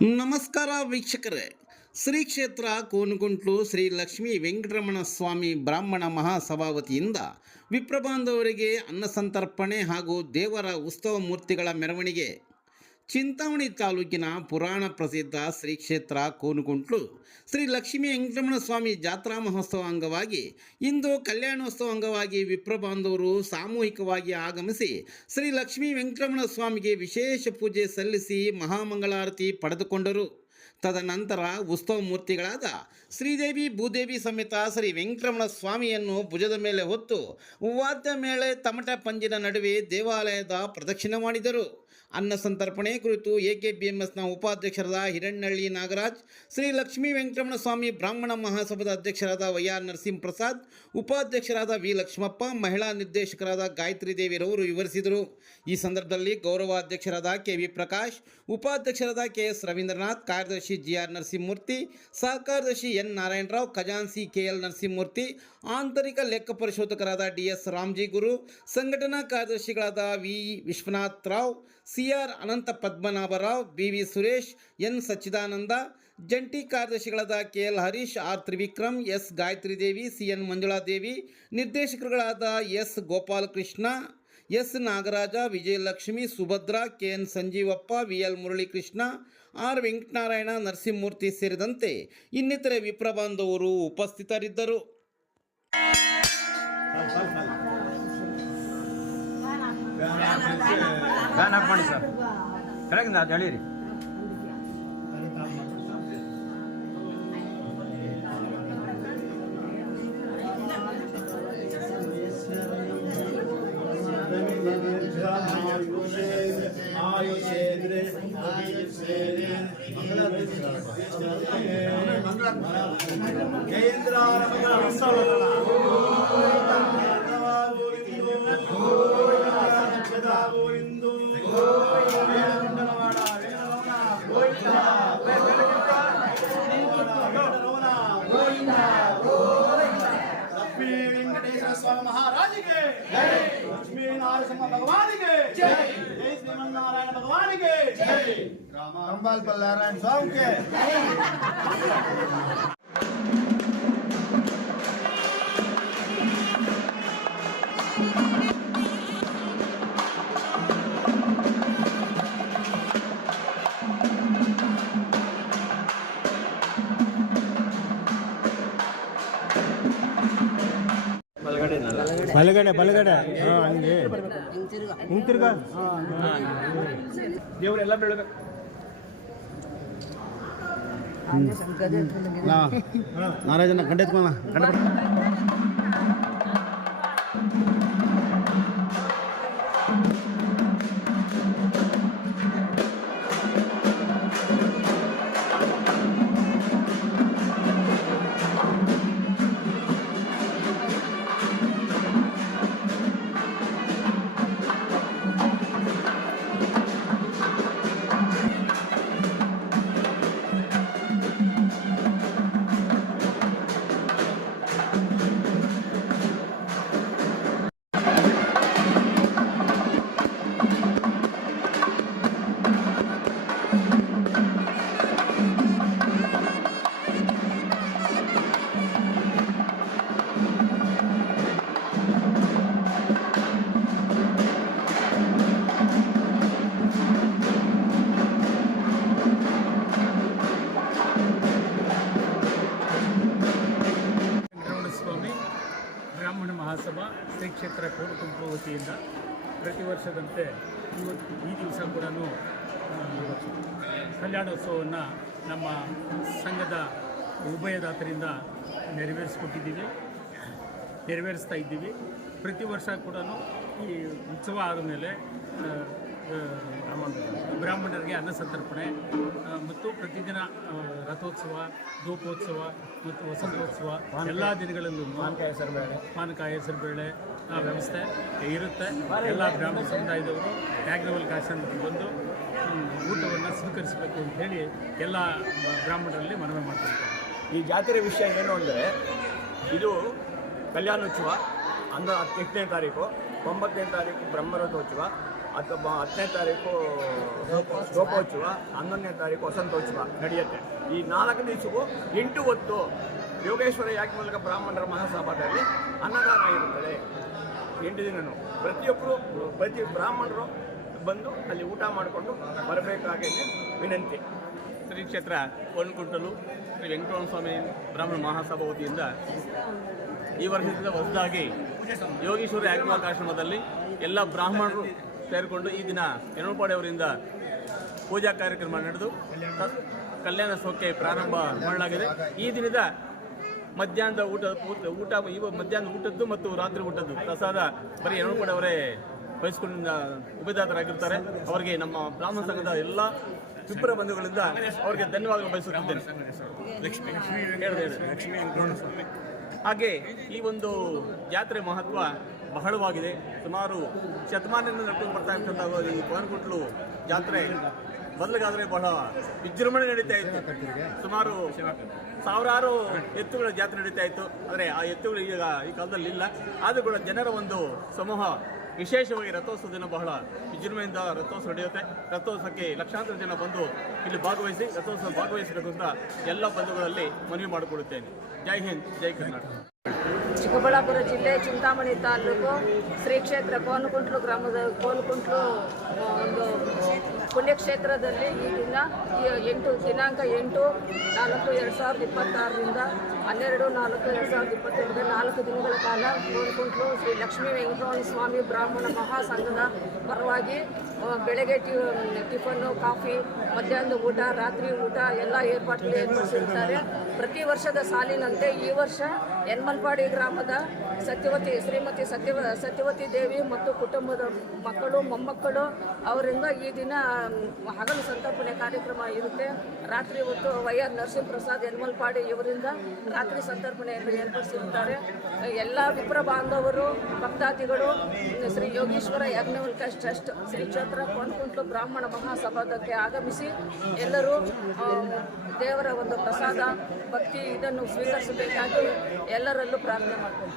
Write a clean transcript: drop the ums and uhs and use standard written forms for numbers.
ನಮಸ್ಕಾರ ವೀಕ್ಷಕರೇ. ಶ್ರೀ ಕ್ಷೇತ್ರ ಕೋನಗುಂಟ್ಲು ಶ್ರೀ ಲಕ್ಷ್ಮೀ ವೆಂಕಟರಮಣ ಸ್ವಾಮಿ ಬ್ರಾಹ್ಮಣ ಮಹಾಸಭಾ ವತಿಯಿಂದ ವಿಪ್ರಬಾಂಧವರಿಗೆ ಅನ್ನಸಂತರ್ಪಣೆ ಹಾಗೂ ದೇವರ ಉತ್ಸವ ಮೂರ್ತಿಗಳ ಮೆರವಣಿಗೆ. ಚಿಂತಾಮಣಿ ತಾಲೂಕಿನ ಪುರಾಣ ಪ್ರಸಿದ್ಧ ಶ್ರೀ ಕ್ಷೇತ್ರ ಕೋನಗುಂಟ್ಲು ಶ್ರೀ ಲಕ್ಷ್ಮೀ ವೆಂಕಟರಮಣ ಸ್ವಾಮಿ ಜಾತ್ರಾ ಮಹೋತ್ಸವ ಅಂಗವಾಗಿ ಇಂದು ಕಲ್ಯಾಣೋತ್ಸವ ಅಂಗವಾಗಿ ವಿಪ್ರಬಾಂಧವರು ಸಾಮೂಹಿಕವಾಗಿ ಆಗಮಿಸಿ ಶ್ರೀ ಲಕ್ಷ್ಮೀ ವೆಂಕಟರಮಣ ಸ್ವಾಮಿಗೆ ವಿಶೇಷ ಪೂಜೆ ಸಲ್ಲಿಸಿ ಮಹಾಮಂಗಳಾರತಿ ಪಡೆದುಕೊಂಡರು. ತದನಂತರ ಉತ್ಸವ ಮೂರ್ತಿಗಳಾದ ಶ್ರೀದೇವಿ ಭೂದೇವಿ ಸಮೇತ ಶ್ರೀ ವೆಂಕಟರಮಣ ಸ್ವಾಮಿಯನ್ನು ಭುಜದ ಮೇಲೆ ಹೊತ್ತು ವಾದ್ಯ ಮೇಳೆ ತಮಟ ಪಂಜಿನ ನಡುವೆ ದೇವಾಲಯದ ಪ್ರದಕ್ಷಿಣೆ ಮಾಡಿದರು. ಅನ್ನ ಸಂತರ್ಪಣೆ ಕುರಿತು ಎಕೆಬಿಎಂಎಸ್ನ ಉಪಾಧ್ಯಕ್ಷರಾದ ಹಿರಣ್ಣಹಳ್ಳಿ ನಾಗರಾಜ್, ಶ್ರೀ ಲಕ್ಷ್ಮೀ ವೆಂಕಟರಮಣ ಸ್ವಾಮಿ ಬ್ರಾಹ್ಮಣ ಮಹಾಸಭಾದ ಅಧ್ಯಕ್ಷರಾದ ವೈಆರ್ ನರಸಿಂಹಪ್ರಸಾದ್, ಉಪಾಧ್ಯಕ್ಷರಾದ ವಿ ಲಕ್ಷ್ಮಪ್ಪ, ಮಹಿಳಾ ನಿರ್ದೇಶಕರಾದ ಗಾಯತ್ರಿ ದೇವಿರವರು ವಿವರಿಸಿದರು. ಈ ಸಂದರ್ಭದಲ್ಲಿ ಗೌರವಾಧ್ಯಕ್ಷರಾದ ಕೆವಿ ಪ್ರಕಾಶ್, ಉಪಾಧ್ಯಕ್ಷರಾದ ಕೆಎಸ್ ರವೀಂದ್ರನಾಥ್, ಕಾರ್ಯದರ್ಶಿ ಜಿಆರ್ ನರಸಿಂಹಮೂರ್ತಿ, ಸಹಕಾರ್ಯದರ್ಶಿ ಎನ್ ನಾರಾಯಣರಾವ್, ಖಜಾನ್ಸಿ ಕೆಎಲ್ ನರಸಿಂಹಮೂರ್ತಿ, ಆಂತರಿಕ ಲೆಕ್ಕ ಪರಿಶೋಧಕರಾದ ಡಿಎಸ್ ರಾಮ್ಜಿ ಗುರು, ಸಂಘಟನಾ ಕಾರ್ಯದರ್ಶಿಗಳಾದ V Vishwanath Rao, CR Anantha Padmanabharao, BV Suresh, N Sachidananda, ಜಂಟಿ ಕಾರ್ಯದರ್ಶಿಗಳಾದ KL Harish, R Trivikram, S Gayathri Devi, CN Manjuladevi, ನಿರ್ದೇಶಕರುಗಳಾದ S Gopalakrishna, S Nagaraja, Vijayalakshmi, Subhadra, KN Sanjeevappa, VL Muralikrishna, R Venkatanarayana, Narasimhamurthy ಸೇರಿದಂತೆ ಇನ್ನಿತರೆ ವಿಪ್ರಬಾಂಧವರು ಉಪಸ್ಥಿತರಿದ್ದರು. ಫ್ಯಾನ್ ಆಫ್ ಮಾಡಿ ಸರ್, ಕೆಳಗಿಂದ ಅದು ಎಳೀರಿ. వెంకటేశ్వర స్వామి మహారాజుకి జై, లక్ష్మీనారాయణ భగవానికి జై, జై శ్రీమన్నారాయణ భగవానికి జై, రామాంబాల్పల్లి నారాయణ స్వామికి ಬಲಗಡೆ ಹಂಗೆ ಹಿಂತಿರ್ಗ ದೇವರೆಲ್ಲ ಬೆಳಬೇಕು. ನಾರಾಜನ ಕಂಡೆತ್ಕೋಣ ಬ್ರಾಹ್ಮಣ ಮಹಾಸಭಾ ಶ್ರೀ ಕ್ಷೇತ್ರ ಕೋನಗುಂಟ್ಲು ವತಿಯಿಂದ ಪ್ರತಿ ವರ್ಷದಂತೆ ಈ ದಿವಸ ಕೂಡ ಕಲ್ಯಾಣೋತ್ಸವವನ್ನು ನಮ್ಮ ಸಂಘದ ಉಭಯದಾತರಿಂದ ನೆರವೇರಿಸ್ತಾ ಇದ್ದೀವಿ. ಪ್ರತಿ ವರ್ಷ ಕೂಡ ಈ ಉತ್ಸವ ಆದಮೇಲೆ ಬ್ರಾಹ್ಮಣರಿಗೆ ಅನ್ನ ಸಂತರ್ಪಣೆ ಮತ್ತು ಪ್ರತಿದಿನ ರಥೋತ್ಸವ, ಧೂಪೋತ್ಸವ ಮತ್ತು ವಸಂತೋತ್ಸವ ಎಲ್ಲ ದಿನಗಳಲ್ಲೂ ಪಾನಕ ಹೆಸರುಬೇಳೆ ವ್ಯವಸ್ಥೆ ಇರುತ್ತೆ. ಎಲ್ಲ ಬ್ರಾಹ್ಮಣ ಸಮುದಾಯದವರು ಯಾಜ್ಞವಲ್ಕ ಆಶ್ರಮಕ್ಕೆ ಬಂದು ಊಟವನ್ನು ಸ್ವೀಕರಿಸಬೇಕು ಅಂತ ಹೇಳಿ ಎಲ್ಲ ಬ್ರಾಹ್ಮಣರಲ್ಲಿ ಮನವಿ ಮಾಡ್ತಾರೆ. ಈ ಜಾತ್ರೆ ವಿಷಯ ಏನು ಅಂದರೆ, ಇದು ಕಲ್ಯಾಣೋತ್ಸವ 8ನೇ ತಾರೀಕು 9ನೇ ತಾರೀಕು ಬ್ರಹ್ಮರಥೋತ್ಸವ, ಅಥವಾ 10ನೇ ತಾರೀಕು ಗೋಪೋತ್ಸವ, 11ನೇ ತಾರೀಕು ವಸಂತೋತ್ಸವ ನಡೆಯುತ್ತೆ. ಈ 4 ದಿವಸಕ್ಕೂ 8 ಹೊತ್ತು ಯೋಗೇಶ್ವರ ಯಾಜ್ಞವಲ್ಕ್ಯ ಬ್ರಾಹ್ಮಣರ ಮಹಾಸಭಾದಲ್ಲಿ ಅನ್ನದಾನ ಇರುತ್ತದೆ. 8 ದಿನವೂ ಪ್ರತಿ ಬ್ರಾಹ್ಮಣರು ಬಂದು ಅಲ್ಲಿ ಊಟ ಮಾಡಿಕೊಂಡು ಬರಬೇಕಾಗಿದೆ ವಿನಂತಿ. ಶ್ರೀ ಕ್ಷೇತ್ರ ಕೋನಕುಂಟಲು ಶ್ರೀ ವೆಂಕಟರಮಣ ಸ್ವಾಮಿ ಬ್ರಾಹ್ಮಣ ಮಹಾಸಭಾ ವತಿಯಿಂದ ಈ ವರ್ಷದಿಂದ ಹೊಸದಾಗಿ ಯೋಗೀಶ್ವರ ಯಾಜ್ಞವಲ್ಕ್ಯಾಶ್ರಮದಲ್ಲಿ ಎಲ್ಲ ಬ್ರಾಹ್ಮಣರು ಸೇರಿಕೊಂಡು ಈ ದಿನ ಯನೋಪಾಡಿ ಅವರಿಂದ ಪೂಜಾ ಕಾರ್ಯಕ್ರಮ ನಡೆದು ಕಲ್ಯಾಣೋತ್ಸವಕ್ಕೆ ಪ್ರಾರಂಭ ಮಾಡಲಾಗಿದೆ. ಈ ದಿನದ ಮಧ್ಯಾಹ್ನದ ಮಧ್ಯಾಹ್ನದ ಊಟದ್ದು ಮತ್ತು ರಾತ್ರಿ ಊಟದ್ದು ಪ್ರಸಾದ ಬರೀ ಯನೋಪಾಡಿ ಅವರೇ ವಹಿಸಿಕೊಂಡ ಉಪದಾತರಾಗಿರ್ತಾರೆ. ಅವರಿಗೆ ನಮ್ಮ ಬ್ರಾಹ್ಮಣ ಸಂಘದ ಎಲ್ಲ ವಿಪ್ರ ಬಂಧುಗಳಿಂದ ಅವರಿಗೆ ಧನ್ಯವಾದಗಳು ಬಯಸುತ್ತಿದ್ದೇನೆ. ಹಾಗೆ ಈ ಒಂದು ಜಾತ್ರೆ ಮಹತ್ವ ಬಹಳವಾಗಿದೆ. ಸುಮಾರು ಶತಮಾನದಿಂದ ನಡ್ಕೊಂಡು ಬರ್ತಾ ಇರ್ತಕ್ಕಂಥ ಈ ಕೋನಕುಂಟಲು ಜಾತ್ರೆ ಮೊದಲಿಗಾದರೆ ಬಹಳ ವಿಜೃಂಭಣೆ ನಡೀತಾ ಇತ್ತು. ಸುಮಾರು ಸಾವಿರಾರು ಎತ್ತುಗಳ ಜಾತ್ರೆ ನಡೀತಾ ಇತ್ತು. ಆದರೆ ಆ ಎತ್ತುಗಳು ಈಗ ಈ ಕಾಲದಲ್ಲಿ ಇಲ್ಲ. ಆದರೂ ಕೂಡ ಜನರ ಒಂದು ಸಮೂಹ, ವಿಶೇಷವಾಗಿ ರಥೋತ್ಸವ ದಿನ ಬಹಳ ವಿಜೃಂಭಣೆಯಿಂದ ರಥೋತ್ಸವ ನಡೆಯುತ್ತೆ. ರಥೋತ್ಸವಕ್ಕೆ ಲಕ್ಷಾಂತರ ಜನ ಬಂದು ಇಲ್ಲಿ ಭಾಗವಹಿಸಿ ರಥೋತ್ಸವ ಭಾಗವಹಿಸಬೇಕು ಅಂತ ಎಲ್ಲ ಬಂಧುಗಳಲ್ಲಿ ಮನವಿ ಮಾಡಿಕೊಳ್ಳುತ್ತೇನೆ. ಜೈ ಹಿಂದ್, ಜೈ ಕರ್ನಾಟಕ. ಚಿಕ್ಕಬಳ್ಳಾಪುರ ಜಿಲ್ಲೆ ಚಿಂತಾಮಣಿ ತಾಲೂಕು ಶ್ರೀ ಕ್ಷೇತ್ರ ಕೋನಕುಂಟಲು ಗ್ರಾಮದ ಕೋನಕುಂಟಲು ಒಂದು ಪುಣ್ಯಕ್ಷೇತ್ರದಲ್ಲಿ ಈ ದಿನ ದಿನಾಂಕ 8/4/2026ರಿಂದ 12/4/2022 4 ದಿನಗಳ ಕಾಲ ಕೋನಕುಂಟಲು ಶ್ರೀ ಲಕ್ಷ್ಮೀ ವೆಂಕಟರಮಣ ಸ್ವಾಮಿ ಬ್ರಾಹ್ಮಣ ಮಹಾಸಂಘದ ಪರವಾಗಿ ಬೆಳಗ್ಗೆ ಟಿಫನ್ನು, ಕಾಫಿ, ಮಧ್ಯಾಹ್ನದ ಊಟ, ರಾತ್ರಿ ಊಟ ಎಲ್ಲ ಏರ್ಪಡಿಸಿರುತ್ತಾರೆ. ಪ್ರತಿ ವರ್ಷದ ಸಾಲಿನಂತೆ ಈ ವರ್ಷ ಯನಮಲಪಾಡಿ ಗ್ರಾಮದ ಶ್ರೀಮತಿ ಸತ್ಯವತಿ ದೇವಿ ಮತ್ತು ಕುಟುಂಬದ ಮಕ್ಕಳು, ಮೊಮ್ಮಕ್ಕಳು ಅವರಿಂದ ಈ ದಿನ ಹಗಲು ಸಂತರ್ಪಣೆ ಕಾರ್ಯಕ್ರಮ ಇರುತ್ತೆ. ರಾತ್ರಿ ಹೊತ್ತು ವೈ.ಆರ್. ನರಸಿಂಹಪ್ರಸಾದ್ ಯನಮಲಪಾಡಿ ಇವರಿಂದ ರಾತ್ರಿ ಸಂತರ್ಪಣೆಯನ್ನು ಏರ್ಪಡಿಸಿರುತ್ತಾರೆ. ಎಲ್ಲ ವಿಪ್ರ ಬಾಂಧವರು, ಭಕ್ತಾದಿಗಳು ಶ್ರೀ ಯೋಗೀಶ್ವರ ಯಾಜ್ಞವಲ್ಕ್ಯ ಟ್ರಸ್ಟ್ ಶ್ರೀ ಕ್ಷೇತ್ರ ಕೋನಕುಂಟಲು ಬ್ರಾಹ್ಮಣ ಮಹಾಸಭಾದಕ್ಕೆ ಆಗಮಿಸಿ ಎಲ್ಲರೂ ದೇವರ ಒಂದು ಪ್ರಸಾದ, ಭಕ್ತಿ ಇದನ್ನು ಸ್ವೀಕರಿಸಬೇಕಾಗಿ ಎಲ್ಲರಲ್ಲೂ ಪ್ರಾರ್ಥನೆ ಮಾಡ್ತಾರೆ.